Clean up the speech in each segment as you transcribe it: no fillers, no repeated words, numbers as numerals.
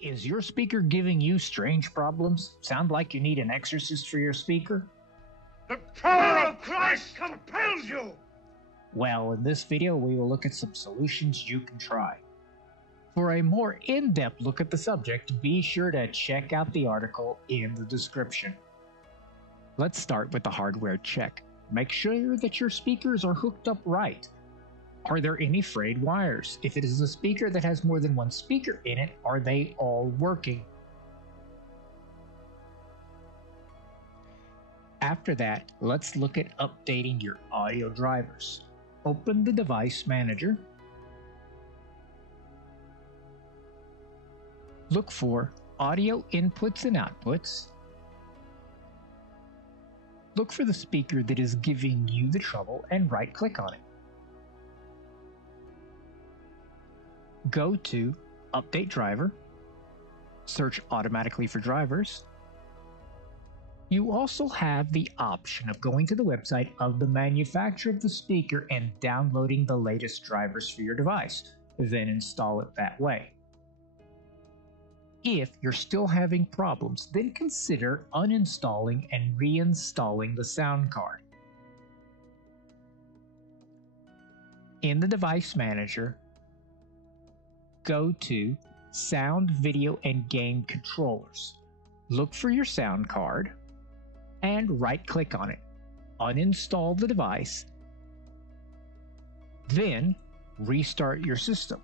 Is your speaker giving you strange problems? Sound like you need an exorcist for your speaker? The power of Christ compels you! Well, in this video we will look at some solutions you can try. For a more in-depth look at the subject, be sure to check out the article in the description. Let's start with the hardware check. Make sure that your speakers are hooked up right. Are there any frayed wires? If it is a speaker that has more than one speaker in it, are they all working? After that, let's look at updating your audio drivers. Open the device manager. Look for audio inputs and outputs. Look for the speaker that is giving you the trouble and right-click on it. Go to Update Driver. Search automatically for drivers. You also have the option of going to the website of the manufacturer of the speaker and downloading the latest drivers for your device, then install it that way. If you're still having problems, then consider uninstalling and reinstalling the sound card. In the device manager, go to Sound, Video, and Game Controllers. Look for your sound card and right-click on it. Uninstall the device, then restart your system.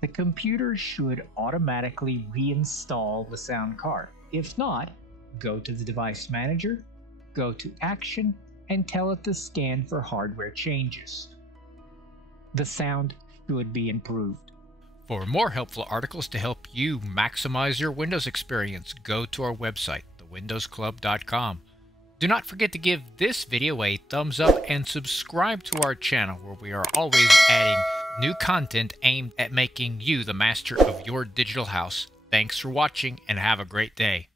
The computer should automatically reinstall the sound card. If not, go to the device manager, go to Action, and tell it to scan for hardware changes. The sound should be improved. For more helpful articles to help you maximize your Windows experience, go to our website, thewindowsclub.com. Do not forget to give this video a thumbs up and subscribe to our channel, where we are always adding new content aimed at making you the master of your digital house. Thanks for watching and have a great day.